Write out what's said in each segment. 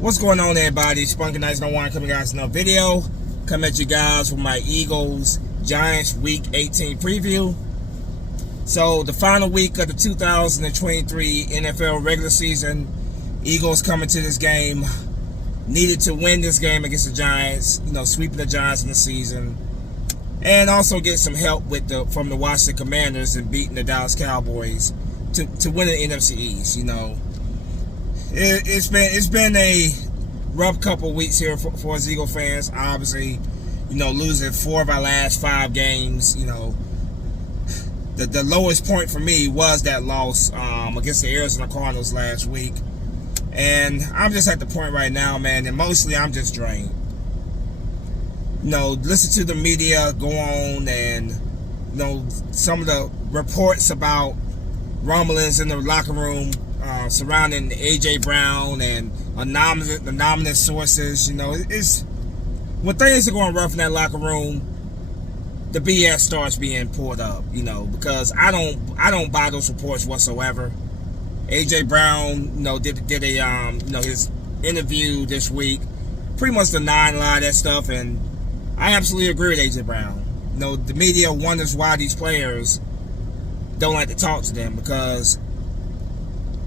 What's going on, everybody? Spunky Nights No One coming guys another video. Come at you guys with my Eagles Giants Week 18 preview. So the final week of the 2023 NFL regular season, Eagles coming to this game. Needed to win this game against the Giants, sweeping the Giants in the season, and also get some help from the Washington Commanders and beating the Dallas Cowboys to win the NFC East. It's been a rough couple weeks here for us Eagle fans. Obviously, losing 4 of our last 5 games. The lowest point for me was that loss against the Arizona Cardinals last week. And I'm just at the point right now, man, emotionally I'm just drained. Listen to the media go on and, some of the reports about rumblings in the locker room surrounding A.J. Brown and anonymous sources. It's when things are going rough in that locker room, the BS starts being poured up, because I don't buy those reports whatsoever. A.J. Brown, did a his interview this week, pretty much denied a lot of that stuff, and I absolutely agree with A.J. Brown. The media wonders why these players don't like to talk to them, because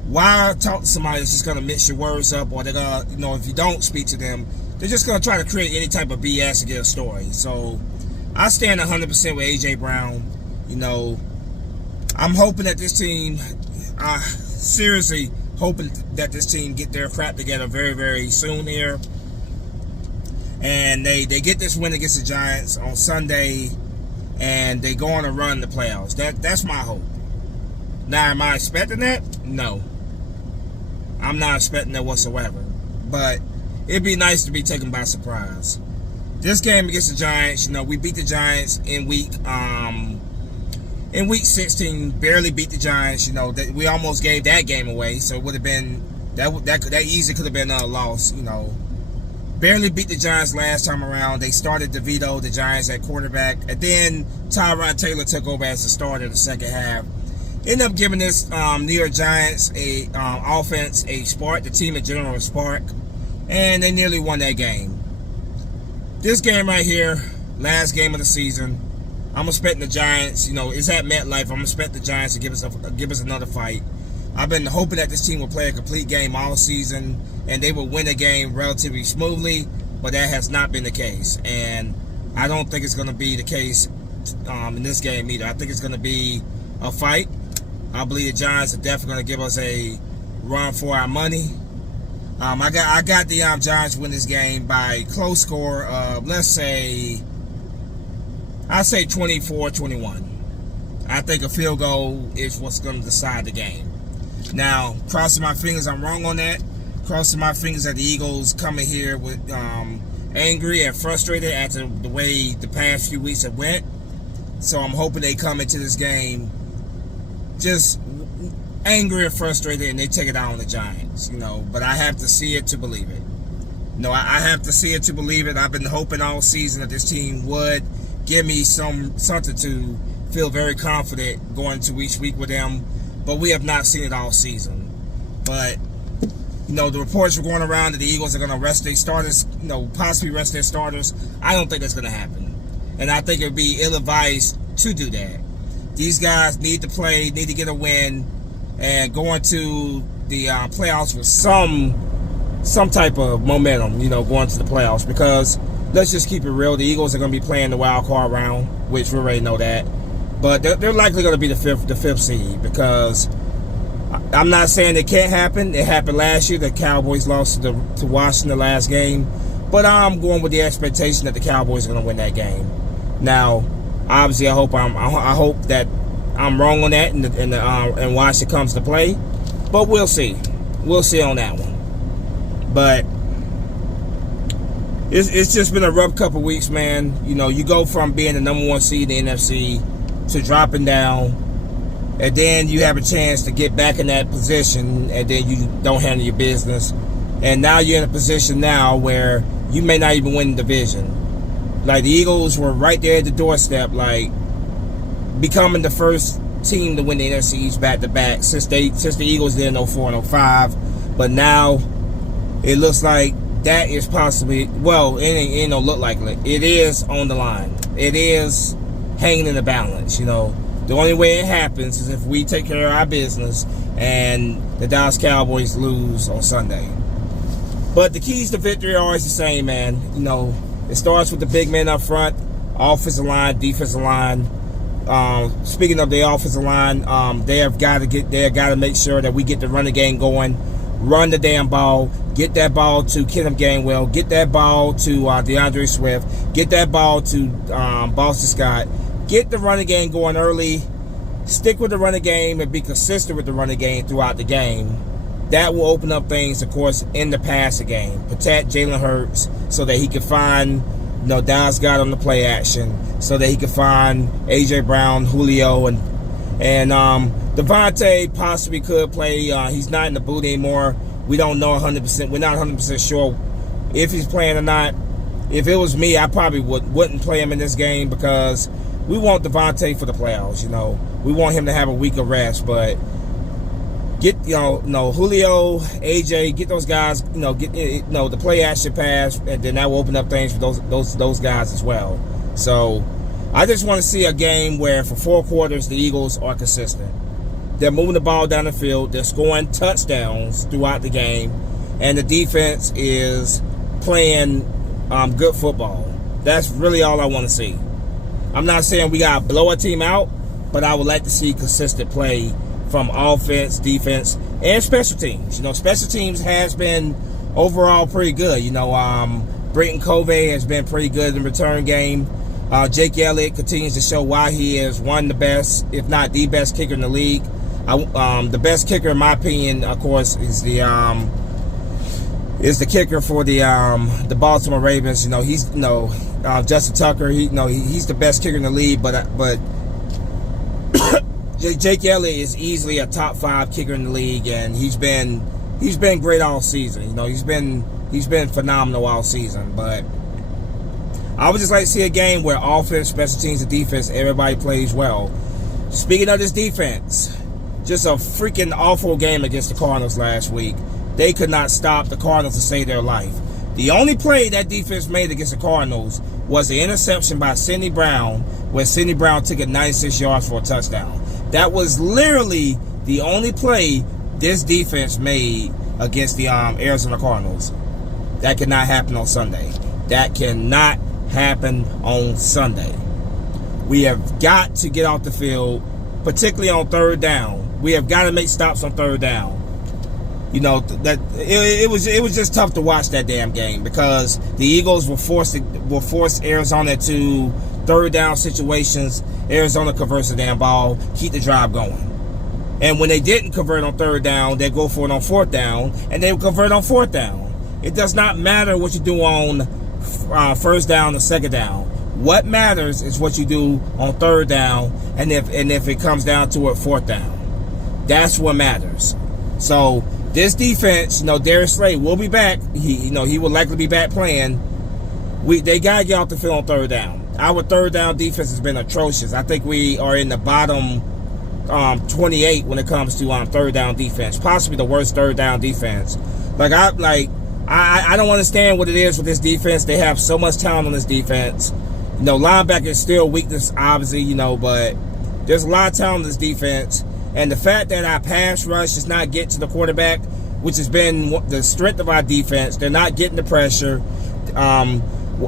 why talk to somebody that's just gonna mix your words up, or they're gonna, if you don't speak to them, they're just gonna try to create any type of BS to get a story. So I stand 100% with A.J. Brown. I'm hoping that this team, seriously hoping that this team get their crap together very, very soon here, and they get this win against the Giants on Sunday, and they go on a run in the playoffs. That's my hope. Now, am I expecting that? No, I'm not expecting that whatsoever. But it'd be nice to be taken by surprise. This game against the Giants, we beat the Giants in week 16, barely beat the Giants. We almost gave that game away, so it would have been that easy could have been a loss. Barely beat the Giants last time around. They started DeVito, the Giants at quarterback, and then Tyrod Taylor took over as the starter the second half. Ended up giving this New York Giants a offense a spark, the team a general spark, and they nearly won that game. This game right here, last game of the season, I'm expecting the Giants, it's at MetLife. I'm expecting the Giants to give us another fight. I've been hoping that this team will play a complete game all season and they will win a game relatively smoothly, but that has not been the case. And I don't think it's going to be the case in this game either. I think it's going to be a fight. I believe the Giants are definitely going to give us a run for our money. I got the Giants win this game by a close score of, let's say, I say 24-21. I think a field goal is what's going to decide the game. Now, crossing my fingers I'm wrong on that. Crossing my fingers that the Eagles coming here with angry and frustrated after the way the past few weeks have went. So I'm hoping they come into this game just angry and frustrated and they take it out on the Giants. But I have to see it to believe it. I have to see it to believe it. I've been hoping all season that this team would give me something to feel very confident going into each week with them, but we have not seen it all season. But the reports are going around that the Eagles are going to rest their starters, possibly rest their starters. I don't think that's going to happen, and I think it would be ill-advised to do that. These guys need to play, need to get a win, and go into the playoffs with some type of momentum. Going to the playoffs, because let's just keep it real. The Eagles are going to be playing the wild card round, which we already know that. But they're likely going to be the fifth seed, because I'm not saying it can't happen. It happened last year. The Cowboys lost to Washington the last game. But I'm going with the expectation that the Cowboys are going to win that game. Now, obviously, I hope that I'm wrong on that and Washington comes to play. But we'll see. We'll see on that one. But it's just been a rough couple weeks, man. You go from being the number 1 seed in the NFC to dropping down, and then you have a chance to get back in that position, and then you don't handle your business. And now you're in a position now where you may not even win the division. Like, the Eagles were right there at the doorstep, like becoming the first team to win the NFC East back-to-back since the Eagles did in 04 and 05. But now it looks like that is possibly, well, it don't look like it. It is on the line. It is hanging in the balance, you know. The only way it happens is if we take care of our business and the Dallas Cowboys lose on Sunday. But the keys to victory are always the same, man. You know, it starts with the big men up front, offensive line, defensive line. Speaking of the offensive line, they have got to make sure that we get the running game going, run the damn ball, get that ball to Kenneth Gainwell, get that ball to DeAndre Swift, get that ball to Boston Scott, get the running game going early, stick with the running game and be consistent with the running game throughout the game. That will open up things, of course, in the passing game. Protect Jalen Hurts so that he can find, you know, Dallas Goedert on the play action, so that he can find A.J. Brown, Julio, and Devontae possibly could play. He's not in the boot anymore. We don't know 100%. We're not 100% sure if he's playing or not. If it was me, I probably wouldn't play him in this game because we want Devontae for the playoffs. You know, we want him to have a week of rest, but get Julio, AJ, get those guys, get the play action pass, and then that will open up things for those guys as well. So I just want to see a game where for 4 quarters the Eagles are consistent. They're moving the ball down the field, they're scoring touchdowns throughout the game, and the defense is playing good football. That's really all I want to see. I'm not saying we got to blow a team out, but I would like to see consistent play from offense, defense, and special teams. You know, special teams has been overall pretty good. You know, Britton Covey has been pretty good in the return game. Jake Elliott continues to show why he is one of the best, if not the best kicker in the league. The best kicker, in my opinion, of course, is the kicker for the Baltimore Ravens. You know, he's Justin Tucker. He's the best kicker in the league, but Jake Elliott is easily a top 5 kicker in the league, and he's been great all season. You know, he's been phenomenal all season. But I would just like to see a game where offense, special teams, and defense, everybody plays well. Speaking of this defense, just a freaking awful game against the Cardinals last week. They could not stop the Cardinals to save their life. The only play that defense made against the Cardinals was the interception by Sidney Brown, where Sidney Brown took it 96 yards for a touchdown. That was literally the only play this defense made against the Arizona Cardinals. That cannot happen on Sunday. That cannot happen on Sunday. We have got to get off the field, particularly on 3rd down. We have got to make stops on 3rd down. You know, that it was just tough to watch that damn game because the Eagles will force Arizona to 3rd down situations. Arizona converts the damn ball, keep the drive going. And when they didn't convert on 3rd down, they go for it on 4th down, and they convert on 4th down. It does not matter what you do on 1st down or 2nd down. What matters is what you do on 3rd down, and if it comes down to it, 4th down. That's what matters. So this defense, Darius Slay will be back. He will likely be back playing. They gotta get off the field on 3rd down. Our 3rd down defense has been atrocious. I think we are in the bottom 28 when it comes to 3rd down defense. Possibly the worst 3rd down defense. I don't understand what it is with this defense. They have so much talent on this defense. Linebacker is still a weakness, obviously, but there's a lot of talent on this defense. And the fact that our pass rush does not get to the quarterback, which has been the strength of our defense, they're not getting the pressure.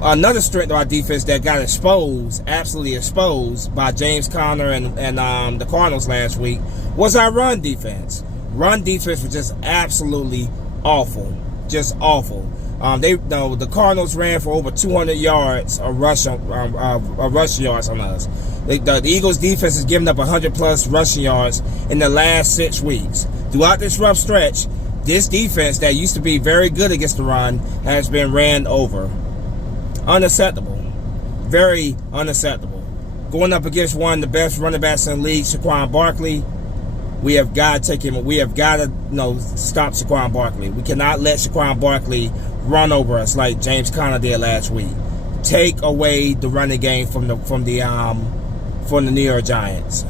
Another strength of our defense that got exposed, absolutely exposed by James Conner and the Cardinals last week, was our run defense. Run defense was just absolutely awful. Just awful. The Cardinals ran for over 200 yards of rush yards on us. The Eagles defense has given up 100+ rushing yards in the last 6 weeks. Throughout this rough stretch, this defense that used to be very good against the run has been ran over. Unacceptable. Very unacceptable. Going up against one of the best running backs in the league, Saquon Barkley, we have got to take him. We have got to stop Saquon Barkley. We cannot let Saquon Barkley run over us like James Conner did last week. Take away the running game from the New York Giants.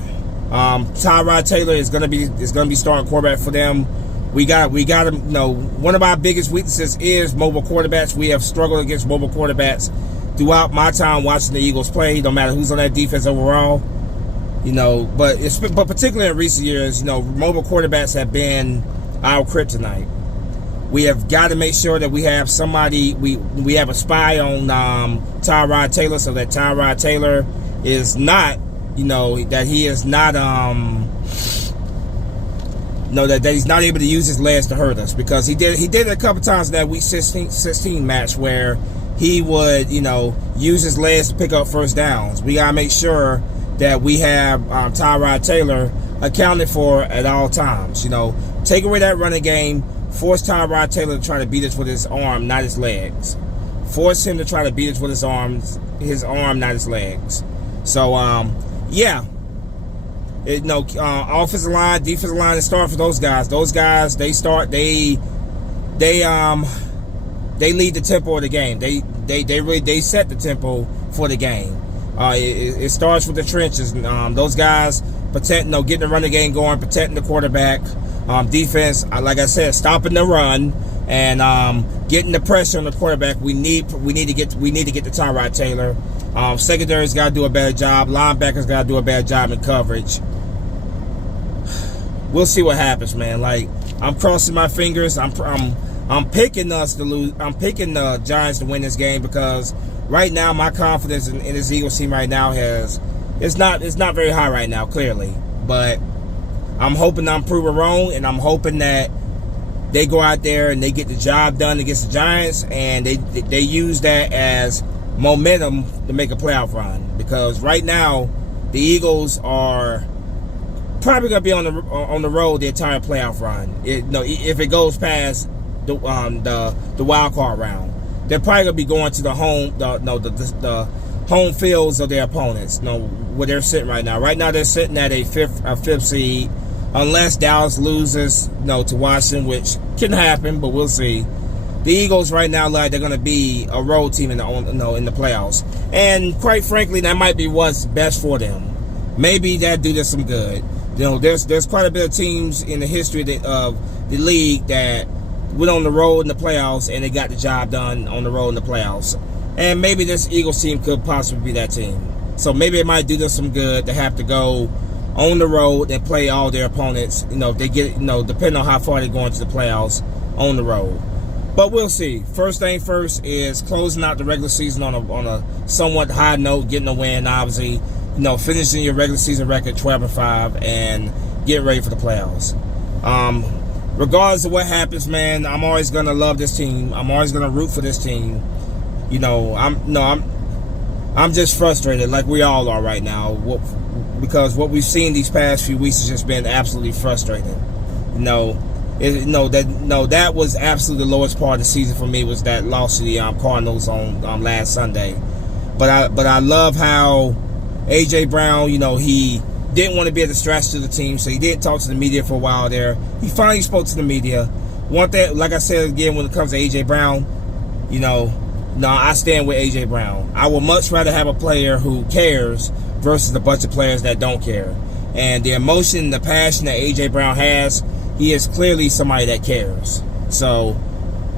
Tyrod Taylor is going to be starting quarterback for them. We got to, you know, one of our biggest weaknesses is mobile quarterbacks. We have struggled against mobile quarterbacks throughout my time watching the Eagles play. No matter who's on that defense overall, you know. But particularly in recent years, you know, mobile quarterbacks have been our kryptonite. We have got to make sure that we have somebody. We have a spy on Tyrod Taylor, so that Tyrod Taylor is not, you know, that he is not that he's not able to use his legs to hurt us, because he did it a couple times in that week 16 match where he would, you know, use his legs to pick up first downs. We got to make sure that we have Tyrod Taylor accounted for at all times. You know, take away that running game, force Tyrod Taylor to try to beat us with his arm, not his legs. Force him to try to beat us with his arm, not his legs. So, yeah. Offensive line, defensive line, is starting for those guys. Those guys, they lead the tempo of the game. They set the tempo for the game. It starts with the trenches. Those guys getting the running game going, protecting the quarterback. Defense, like I said, stopping the run and getting the pressure on the quarterback. We need to get to Tyrod Taylor. Secondary's got to do a better job. Linebackers got to do a better job in coverage. We'll see what happens, man. Like, I'm crossing my fingers. I'm picking us to lose. I'm picking the Giants to win this game, because right now my confidence in this Eagles team right now it's not very high right now, clearly. But I'm hoping I'm proven wrong, and I'm hoping that they go out there and they get the job done against the Giants, and they use that as momentum to make a playoff run. Because right now the Eagles are probably going to be on the road the entire playoff run. If it goes past the wild card round, they're probably going to be going to the home fields of their opponents. Where they're sitting right now. Right now they're sitting at a fifth seed, unless Dallas loses to Washington, which can happen, but we'll see. The Eagles right now, like, they're going to be a road team in the playoffs, and quite frankly, that might be what's best for them. Maybe that do them some good. There's quite a bit of teams in the history of the league that went on the road in the playoffs and they got the job done on the road in the playoffs. And maybe this Eagles team could possibly be that team. So maybe it might do them some good to have to go on the road and play all their opponents. If they get depending on how far they're going to the playoffs on the road. But we'll see. First thing first is closing out the regular season on a somewhat high note, getting a win, obviously. Finishing your regular season record 12-5 and getting ready for the playoffs. Regardless of what happens, man, I'm always gonna love this team. I'm always gonna root for this team. I'm just frustrated, like we all are right now, because what we've seen these past few weeks has just been absolutely frustrating. That was absolutely the lowest part of the season for me, was that loss to the Cardinals on last Sunday. But I love how A.J. Brown, he didn't want to be a distraction to the team, so he didn't talk to the media for a while there. He finally spoke to the media. One thing, like I said again, when it comes to A.J. Brown, I stand with A.J. Brown. I would much rather have a player who cares versus a bunch of players that don't care. And the emotion, the passion that A.J. Brown has, he is clearly somebody that cares. So,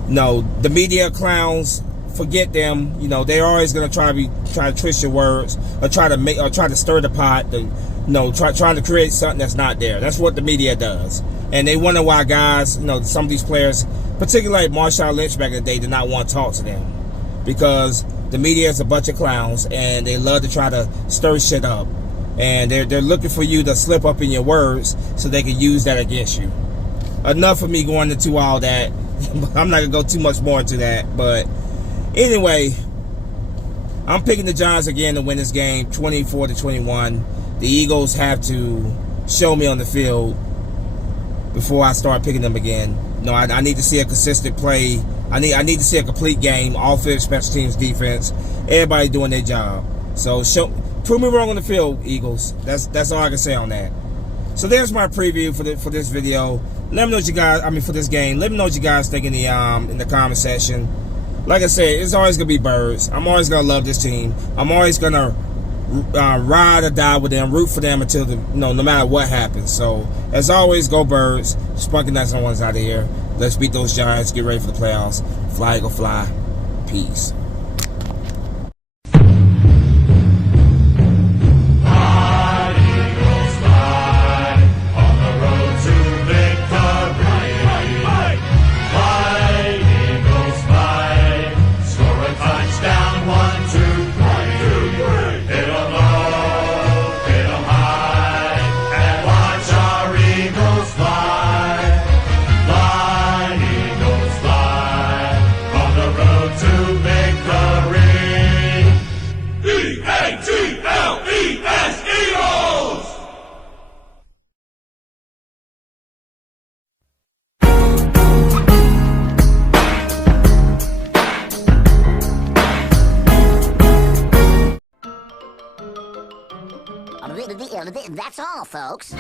the media clowns, forget them. They're always going to try to twist your words, or try to stir the pot, trying to create something that's not there. That's what the media does. And they wonder why guys, some of these players, particularly like Marshawn Lynch back in the day, did not want to talk to them, because the media is a bunch of clowns and they love to try to stir shit up, and they're looking for you to slip up in your words so they can use that against you. Enough of me going into all that. I'm not gonna go too much more into that, but anyway, I'm picking the Giants again to win this game, 24-21. The Eagles have to show me on the field before I start picking them again. I need to see a consistent play. I need to see a complete game, offense, special teams, defense, everybody doing their job. So prove me wrong on the field, Eagles. That's all I can say on that. So there's my preview for this video. Let me know what you guys, for this game. Let me know what you guys think in the comment section. Like I said, it's always gonna be birds. I'm always gonna love this team. I'm always gonna ride or die with them, root for them until no matter what happens. So as always, go Birds. Spunky Nuts and Ones out of here. Let's beat those Giants. Get ready for the playoffs. Fly, go fly. Peace. That's all, folks.